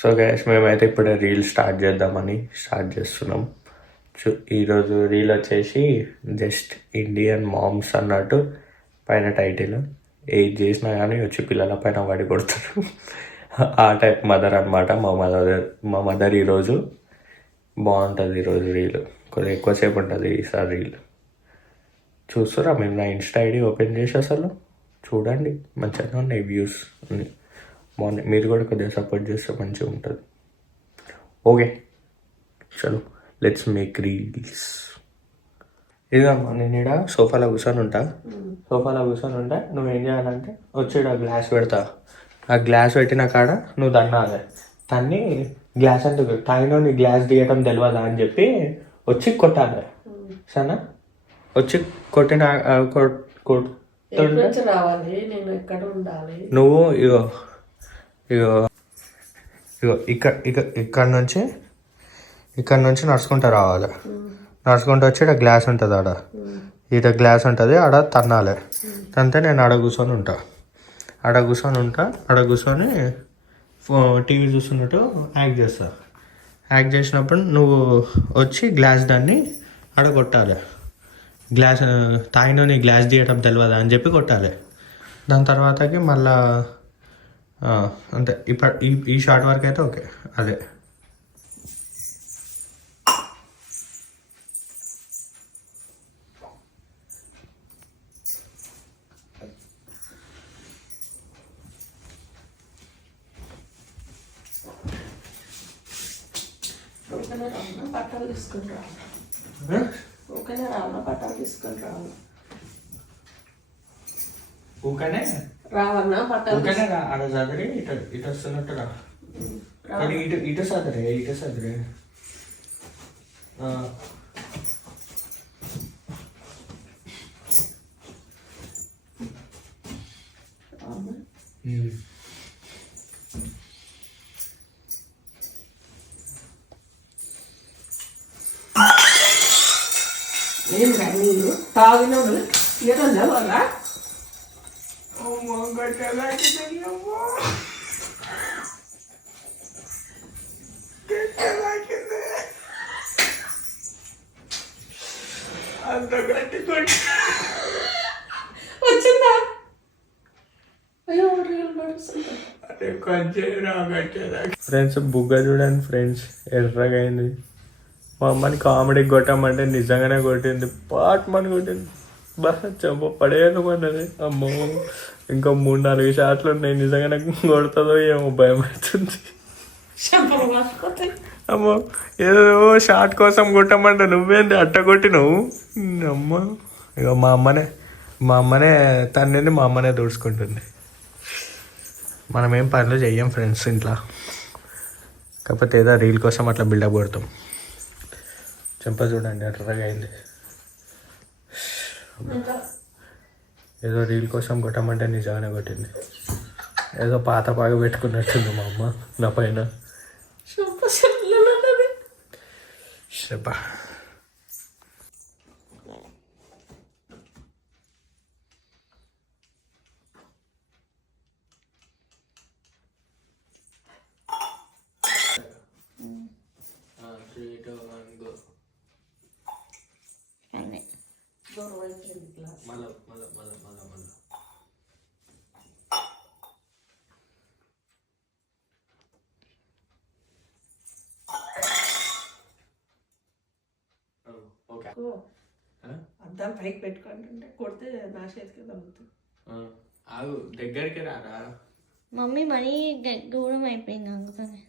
So guys మేమైతే ఇప్పుడే reel start చేస్తున్నాం. ఈరోజు రీల్ వచ్చేసి జస్ట్ ఇండియన్ మామ్స్ అన్నట్టు పైన టైటిల్. ఏది చేసినా కానీ వచ్చి పిల్లల పైన పడి కొడతారు. ఆ టైప్ మదర్ అనమాట మా మదర్ ఈరోజు బాగుంటుంది. ఈరోజు రీల్ కొద్దిగా ఎక్కువసేపు ఉంటుంది ఈసారి రీల్. చూస్తారా మేము నా ఇన్స్టా ఐడి ఓపెన్ చేసి అసలు చూడండి, మంచిగా ఉన్నాయి వ్యూస్ అన్ని బాగున్నాయి. మీరు కూడా కొద్దిగా సపోర్ట్ చేస్తే మంచిగా ఉంటుంది. ఓకే చలో లెట్స్ మేక్ రీల్స్. ఇదమ్మా నేను ఇక్కడ సోఫాలో కూర్చొని ఉంటా. నువ్వేం చేయాలంటే వచ్చి ఆ గ్లాస్ పెడతా. ఆ గ్లాస్ పెట్టిన కాడ నువ్వు తన్నాలి. తన్ని గ్లాస్ అంటే తాగినో నీ గ్లాస్ తీయటం తెలియదా అని చెప్పి వచ్చి కొట్టాలి. సరేనా? వచ్చి కొట్టిన నువ్వు ఇగో ఇగో ఇగో ఇక్కడ నుంచి నడుచుకుంటూ రావాలి. నడుచుకుంటూ వచ్చి ఇక్కడ గ్లాస్ ఉంటుంది, గ్లాస్ ఉంటుంది ఆడ తన్నాలి. తంతే నేను ఆడ కూర్చొని ఉంటా. ఆడ కూర్చొని టీవీ చూస్తున్నట్టు యాక్ట్ చేస్తా. యాక్ట్ చేసినప్పుడు నువ్వు వచ్చి గ్లాస్ దాన్ని ఆడ కొట్టాలి. గ్లాస్ తాగిన నీ గ్లాస్ తీయటం తెలియదా అని చెప్పి కొట్టాలి. దాని తర్వాతకి మళ్ళా అంతే. ఈ షార్ట్ వరకు అయితే ఓకే. అదే బట్టలు తీసుకుని రావాలి. ఊకనే రావన్నా బట్టలు ఆడ చదిరి ఇటు వస్తున్నట్టు రా. ఇటు సదరే ఏం నీళ్ళు తాగిన తీయటందా వాళ్ళ అంత గట్టి కొట్టి వచ్చిందా? ఫ్రెండ్స్ బుగ్గ చూడండి ఫ్రెండ్స్, ఎర్రగా అయింది. మా అమ్మని కామెడీ కొట్టమంటే నిజంగానే కొట్టింది, పాట్ మని కొట్టింది. బాగా చెంప పడేయనుకున్నది. అమ్మో ఇంకా 3-4 షాట్లు ఉన్నాయి. నిజంగానే కొడుతుందో ఏమో భయం అవుతుంది. అమ్మో ఏదో షార్ట్ కోసం కొట్టమంటే నువ్వేంటి అట్ట కొట్టినవు? అమ్మ ఇక మా అమ్మనే తన్నింది, మా అమ్మనే దూడ్చుకుంటుంది. మనం ఏం పనులు చెయ్యం ఫ్రెండ్స్ ఇంట్లో, కాకపోతే ఏదో రీల్ కోసం అట్లా బిల్డప్ కొడతాం. చెంప చూడండి అట్రగా అయింది. ఏదో రీల్ కోసం కొట్టమంటే నిజంగానే కొట్టింది. ఏదో పాత పాగ పెట్టుకున్నట్టుంది మా అమ్మ నా పైన. చెప్పా అద్దాలు పైకి పెట్టుకుంటుంటే కొడితే నా చేతికి తగ్గుతుంది. ఆగు దగ్గరికి రారా మమ్మీ మరీ దూరం అయిపోయింది అందుకని.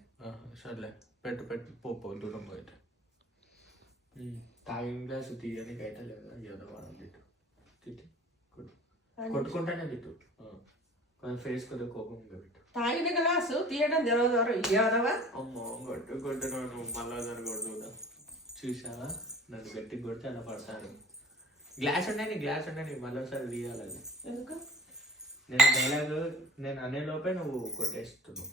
సర్లే పెట్టు పో దూరం పోయితే. తాగిన గ్లాసు తీయడానికి అయితే లేదా ఎదవాడం తిట్టు కొట్టుకుంటానే తిట్టు. కొంచెం ఫేస్ కొద్దిగా కోపంగా పెట్టు. తాగిన గ్లాసు తీయడం తెలవదారు ఇయ్యాదవా? అమ్మో కొట్టుకుంటున్నాను మళ్ళా దాన్ని కొడుతుందా? చూసావా నన్ను గట్టిగా కొడితే అలా పడతారు. గ్లాస్ ఉండని మళ్ళీ ఒకసారి తీయాలి. ఎందుకు? నేను డైలాగ్ నేను అనే లోపే నువ్వు కొట్టేస్తున్నావు.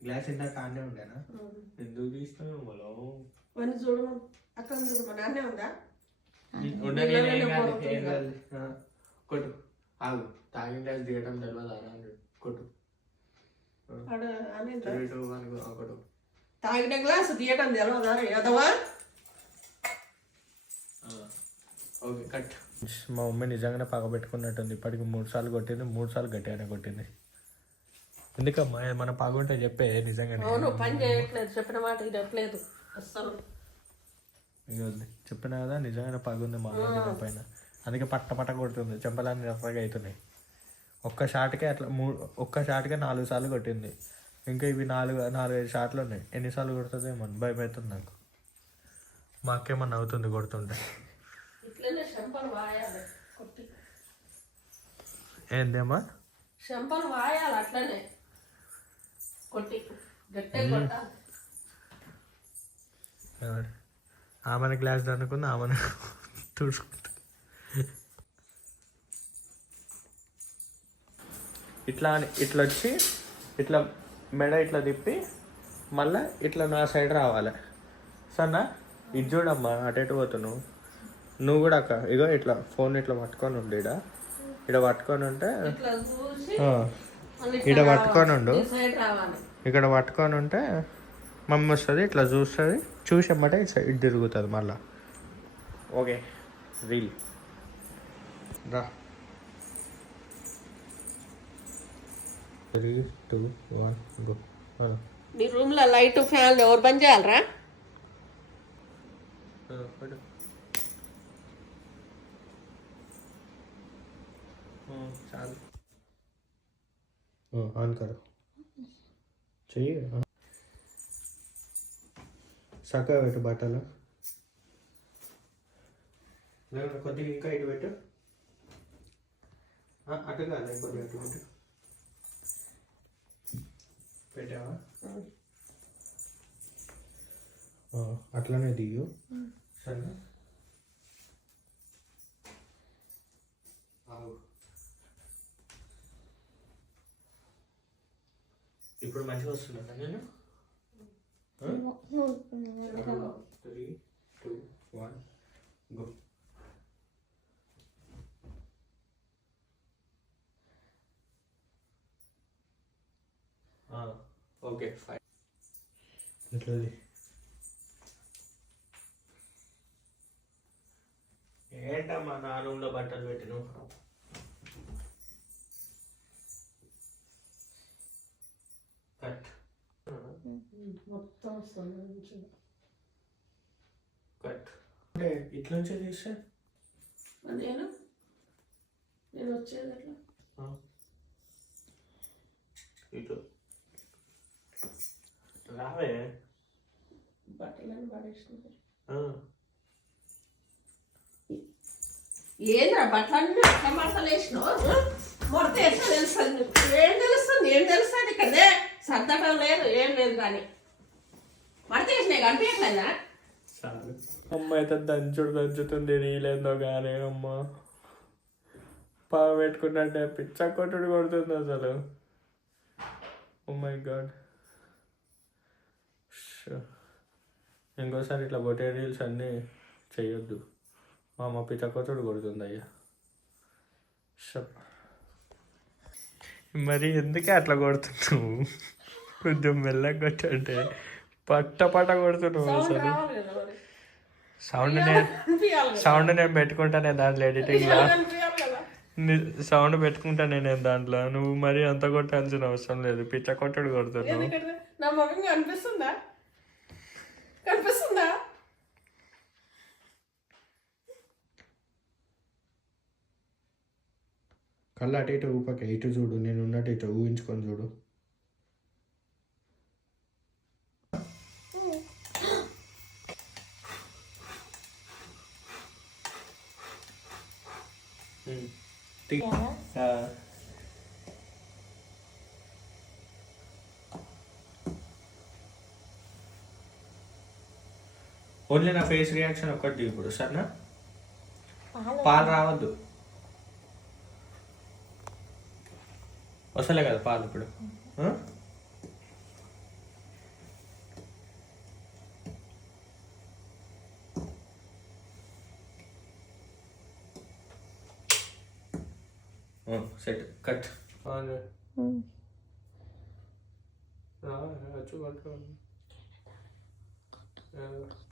గ్లాస్ ఇందాక ఆనే ఉండేనా? ఎందుకు తీస్తున్నావు మళ్ళీ? చూడు అక్కడ చూడు నాన్నే ఉందా? కొట్టు ఆగు. తాగిన గ్లాస్ దిగటం తెలియదు కొట్టు. ఆడ అనేంద్రా 3, 2, 1 ఒకడు. తాగిన గ్లాసు తీయటం తెలవదా ఎదవా ఓకే కట్. మా మమ్మీ నిజంగానే పగబెట్టుకున్నట్టుంది. ఇప్పటికి 3 సార్లు కొట్టింది, 3 సార్లు గట్టిగానే కొట్టింది. ఎందుకమ్మా మన పగుంటే చెప్పే నిజంగానే. అవును పని చేయట్లేదు, చెప్పిన మాట వినట్లేదు అస్సలు. ఇక చెప్పినా కదా నిజంగానే పగుంది మా అమ్మ పైన. అందుకే పట్ట కొడుతుంది, చెంపలన్నీ రఫ్గా అవుతున్నాయి. ఒక్క షాట్కే 4 సార్లు కొట్టింది. ఇంకా ఇవి 4-5 షాట్లు ఉన్నాయి. ఎన్నిసార్లు కొడుతుంది ఏమని భయం అవుతుంది నాకు. మా అక్కేమన్నా అవుతుంది కొడుతుంటే. ఇట్లనే చెంపలు వాయాలి కొట్టి. ఏందేమ్మా చెంపలు వాయాలి అట్లనే కొట్టి గట్టే కొట్టాలి. ఆమెను గ్లాస్ అనుకుంది, ఆమెను తుడుచుకుంటుంది. ఇట్లా వచ్చి ఇట్లా మెడ ఇట్లా తిప్పి మళ్ళీ ఇట్లా నా సైడ్ రావాలి. సన్నా ఇది చూడమ్మా, అటు పోతున్నావు నువ్వు కూడా అక్క. ఇగో ఇట్లా ఫోన్ ఇట్లా పట్టుకొని ఉండు. ఇక్కడ పట్టుకొని ఉంటే ఇక్కడ పట్టుకొని ఉండు. ఇక్కడ పట్టుకొని ఉంటే మమ్మీ వస్తుంది, ఇట్లా చూస్తుంది. చూసామంటే ఇటు తిరుగుతుంది మళ్ళా. ఓకే రీల్ రా. 3, 2, 1 గో. నీ రూమ్ లో లైట్ ఫ్యాన్ ఎవరు బంద్ చేయాలరా? చాలు ఆన్ కरो చెయ్యి. చక్కగా పెట్టు బట్టలు. కొద్దిగా ఇంకా ఇటు పెట్టు. అటు కాదు, కొద్దిగా అటు పెట్టు. పెట్టావా? అట్లనే దిగు. సరే ఇప్పుడు మంచిగా వస్తున్నా నేను. 3, 2, 1 గో. Okay fine. ఇట్లా ఏంటమ్మా నా రూమ్లో బట్టలు పెట్టిను. కట్ మొత్తం వస్తుంది కట్. అంటే ఇట్లా నుంచే తీస్తే నేను వచ్చేది అట్లా ఇటు రావే. బట్టలని పడేసినారు. ఏంద్రా బట్టలన్నీ అట్లా మడతలు వేసినావు? మొడత ఎట్లా తెలుస్తుంది? ఏం తెలుస్తుంది ఇక్కడే సర్దటం లేదు, ఏం లేదు. కానీ మడత వేసినాయి కనిపించట్లేదా? అమ్మ అయితే దంచుతుంది నీళ్ళేందో కానీ అమ్మ పావు పెట్టుకుంటే పిచ్చ కొట్టుడు కొడుతుంది అసలు. Oh my God. ఇంకోసారి ఇట్లా కొట్టే రీల్స్ అన్నీ చెయ్యొద్దు. మా అమ్మ పిచ్చ కొట్టుడు కొడుతుంది అయ్యా. మరి ఎందుకే అట్లా కొడుతున్నావు? కొంచెం మెల్లగా కొట్టంటే పట్ట కొడుతున్నావు అసలు. సౌండ్ నేను పెట్టుకుంటానే దాంట్లో ఎడిటింగ్లో. సౌండ్ పెట్టుకుంటా నేను దాంట్లో. నువ్వు మరి అంత కొట్టాల్సిన అవసరం లేదు. పిచ్చ కొట్టడు కొడుతున్నావు. నా మొహం కనిపిస్తుందా? కళ్ళు అటు ఇటు ఊపక, ఇటు చూడు. నేను ఉన్నట్టు ఇటు ఊహించుకొని చూడు. ఓన్లీ నా ఫేస్ రియాక్షన్ ఒక్కటి ఇప్పుడు సరేనా? పాలు రావద్దు. వస్తలే కదా పాలు ఇప్పుడు. Set cut.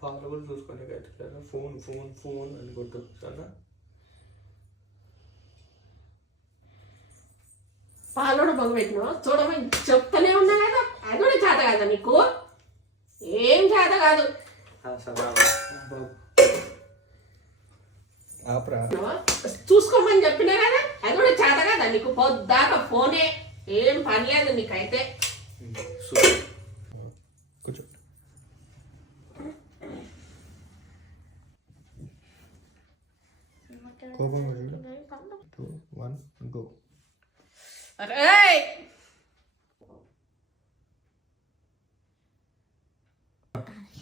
పాలు కూడా చూసుకొని కదా ఫోన్ ఫోన్ ఫోన్ అని కొట్టు సన్నా. పాలోడు బంగు పెట్టినావు చూడమని చెప్తానే ఉన్నా కదా, అది కూడా చేత కాదా నీకు? ఏం చేత కాదు. చూసుకోమని చెప్పినా కదా, అది కూడా చేత కాదా నీకు? పొద్దాక ఫోనే, ఏం పని లేదు నీకైతే. కూర్చో. కోపం 2, 1 గో. అరే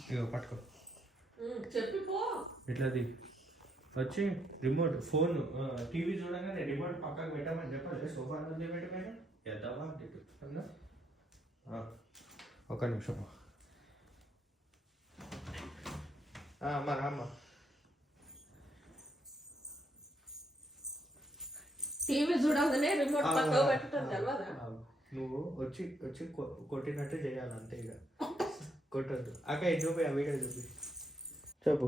ఇగో పట్టుకో. చెప్పిపో. ఇట్లాది వచ్చి రిమోట్ ఫోన్ టీవీ చూడగానే రిమోట్ పక్కకు పెట్టమని చెప్పాలి. సోఫా నుంచి పెట్టమని ఎద్దావా అంటే ఒక నిమిషం మరి అమ్మ టీవీ చూడగానే రిమోట్ పక్కకు పెట్టడం తెలియదా? నువ్వు వచ్చి వచ్చి కొట్టినట్టు చేయాలి అంతే. ఇక కొట్టద్దు. అక్క ఇది చూపి, ఆ వీడియో చూపి చెప్పు.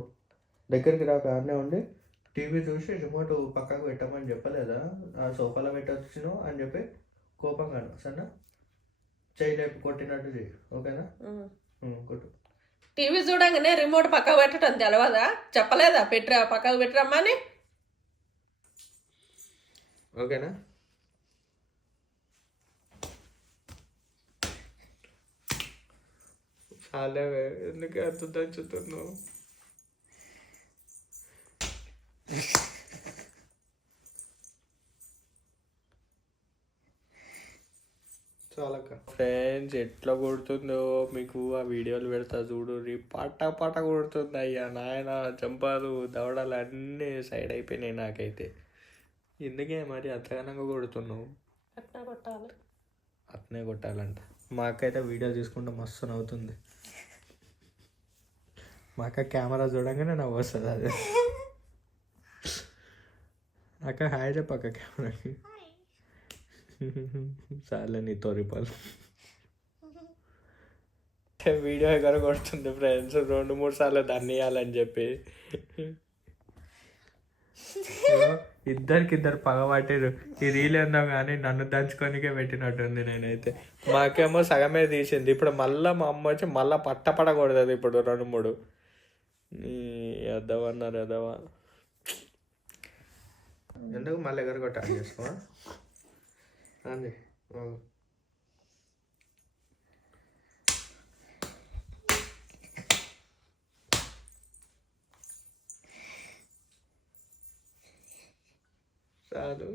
దగ్గరికి రాక అన్నీ ఉండి టీవీ చూసి రిమోట్ పక్కకు పెట్టమని చెప్పలేదా? ఆ సోఫాలో పెట్టొచ్చును అని చెప్పి కోపంగాను సరేనా? చేయలేపు కొట్టినట్టు చేయి, ఓకేనా? కొట్టు. టీవీ చూడగానే రిమోట్ పక్కకు పెట్టడం తెలియదా? చెప్పలేదా పెట్టరా పక్కకు పెట్టరమ్మా అని? ఓకేనా? చాలా ఎందుకు అంత దంచుతున్నావు? చాలక్క. ఫ్రెండ్స్ ఎట్లా కొడుతుందో మీకు ఆ వీడియోలు పెడతా చూడు. పట పట కొడుతుంది అయ్యా నాయన. చంపాలు దవడలు అన్నీ సైడ్ అయిపోయినాయి నాకైతే. ఎందుకే మరి అంతగానంగా కొడుతున్నావు? అట్లా కొట్టాలి. అట్నే కొట్టాలంట. మా అక్క అయితే వీడియో తీసుకుంటే మస్తు నవ్వుతుంది. మా అక్క కెమెరా చూడంగానే నవ్వు వస్తుంది. అది అక్క హాయ్ చెప్పు అక్క కెమెరాకి. చాలే నీ తోరిపాలు. వీడియో ఎక్కడ కొడుతుంది ఫ్రెండ్స్. 2-3 సార్లు దాన్ని ఇవ్వాలని చెప్పి ఇద్దరు పగబట్టారు. ఈ రీల్ ఏందో కానీ నన్ను దంచుకొనికే పెట్టినట్టుంది. నేనైతే మాకేమో సగమే తీసింది. ఇప్పుడు మళ్ళీ మా అమ్మ వచ్చి మళ్ళీ పట్టపడ కొడుతుంది. ఇప్పుడు 2-3 ఎద్దవన్నారు ఎదవా. ఎందుకు మళ్ళీ ఎగర కొట్టాలి చేసుకోవా అండి. చాలు.